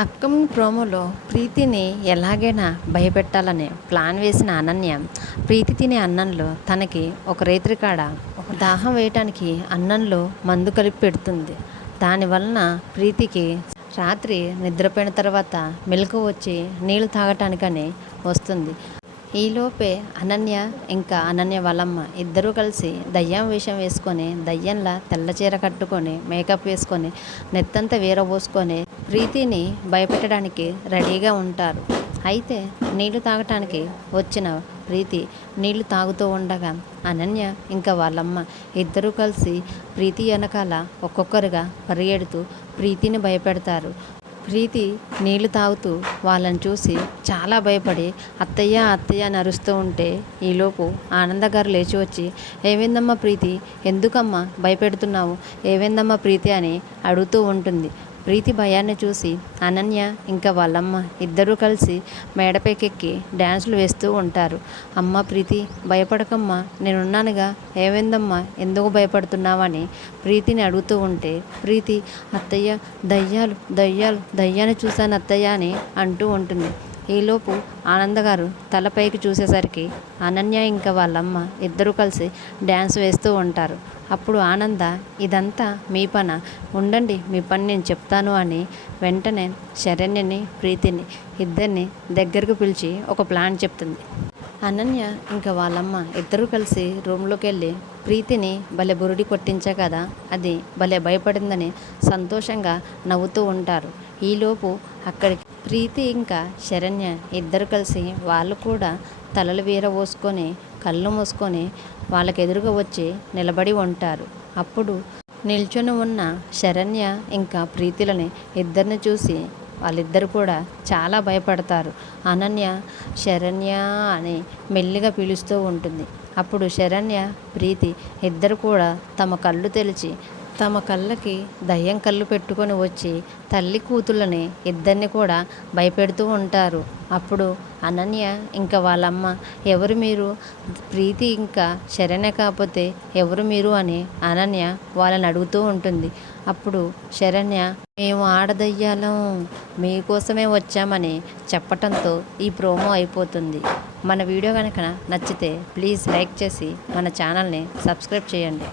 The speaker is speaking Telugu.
అప్కమింగ్ ప్రోమోలో ప్రీతిని ఎలాగైనా భయపెట్టాలని ప్లాన్ వేసిన అనన్య ప్రీతి తినే అన్నంలో తనకి ఒక రేత్రి కాడ ఒక దాహం వేయటానికి అన్నంలో మందు కలిపి పెడుతుంది. దానివలన ప్రీతికి రాత్రి నిద్రపోయిన తర్వాత మెలకువ వచ్చి నీళ్లు తాగటానికని వస్తుంది. ఈలోపే అనన్య ఇంకా అనన్య వాళ్ళమ్మ ఇద్దరూ కలిసి దయ్యం వేషం వేసుకొని దయ్యంలా తెల్ల చీర కట్టుకొని మేకప్ వేసుకొని నెత్తంతా వీరబోసుకొని ప్రీతిని భయపెట్టడానికి రెడీగా ఉంటారు. అయితే నీళ్లు తాగటానికి వచ్చిన ప్రీతి నీళ్లు తాగుతూ ఉండగా అనన్య ఇంకా వాళ్ళమ్మ ఇద్దరూ కలిసి ప్రీతి వెనకాల ఒక్కొక్కరుగా పరిగెడుతూ ప్రీతిని భయపెడతారు. ప్రీతి నీళ్లు తాగుతూ వాళ్ళని చూసి చాలా భయపడి అత్తయ్య అత్తయ్య అని అరుస్తూ ఉంటే ఈలోపు ఆనంద గారు లేచి వచ్చి, ఏమైందమ్మా ప్రీతి, ఎందుకమ్మా భయపెడుతున్నావు, ఏమైందమ్మా ప్రీతి అని అడుగుతూ ఉంటుంది. ప్రీతి భయాన్ని చూసి అనన్య ఇంకా వాళ్ళమ్మ ఇద్దరూ కలిసి మేడపైకెక్కి డ్యాన్సులు వేస్తూ ఉంటారు. అమ్మ ప్రీతి భయపడకమ్మా, నేనున్నానుగా, ఏమైందమ్మా, ఎందుకు భయపడుతున్నావని ప్రీతిని అడుగుతూ ఉంటే ప్రీతి అత్తయ్య దయ్యాలు దయ్యాలు దయ్యాన్ని చూశాను అత్తయ్య అని అంటూ ఉంటుంది. ఈలోపు ఆనందగారు తలపైకి చూసేసరికి అనన్య ఇంకా వాళ్ళమ్మ ఇద్దరూ కలిసి డ్యాన్స్ వేస్తూ ఉంటారు. అప్పుడు ఆనంద, ఇదంతా మీ పన, ఉండండి మీ పని నేను చెప్తాను అని వెంటనే శరణ్యని ప్రీతిని ఇద్దరిని దగ్గరకు పిలిచి ఒక ప్లాన్ చెప్తుంది. అనన్య ఇంకా వాళ్ళమ్మ ఇద్దరూ కలిసి రూమ్లోకి వెళ్ళి ప్రీతిని భలే బురుడి కొట్టించా కదా, అది భలే భయపడిందని సంతోషంగా నవ్వుతూ ఉంటారు. ఈలోపు అక్కడికి ప్రీతి ఇంకా శరణ్య ఇద్దరు కలిసి వాళ్ళు కూడా తలలు వీరబోసుకొని కళ్ళు మూసుకొని వాళ్ళకి ఎదురుగా వచ్చి నిలబడి ఉంటారు. అప్పుడు నిల్చొని ఉన్న శరణ్య ఇంకా ప్రీతిలని ఇద్దరిని చూసి వాళ్ళిద్దరు కూడా చాలా భయపడతారు. అనన్య శరణ్య అని మెల్లిగా పిలుస్తూ ఉంటుంది. అప్పుడు శరణ్య ప్రీతి ఇద్దరు కూడా తమ కళ్ళు తెరిచి తమ కళ్ళకి దయ్యం కళ్ళు పెట్టుకొని వచ్చి తల్లి కూతుళ్ళని ఇద్దరిని కూడా భయపెడుతూ ఉంటారు. అప్పుడు అనన్య ఇంకా వాళ్ళమ్మ, ఎవరు మీరు, ప్రీతి ఇంకా శరణ్య కాకపోతే ఎవరు మీరు అని అనన్య వాళ్ళని అడుగుతూ ఉంటుంది. అప్పుడు శరణ్య, మేము ఆడదయ్యాలం, మీకోసమే వచ్చామని చెప్పటంతో ఈ ప్రోమో అయిపోతుంది. మన వీడియో కనుక నచ్చితే ప్లీజ్ లైక్ చేసి మన ఛానల్ని సబ్స్క్రైబ్ చేయండి.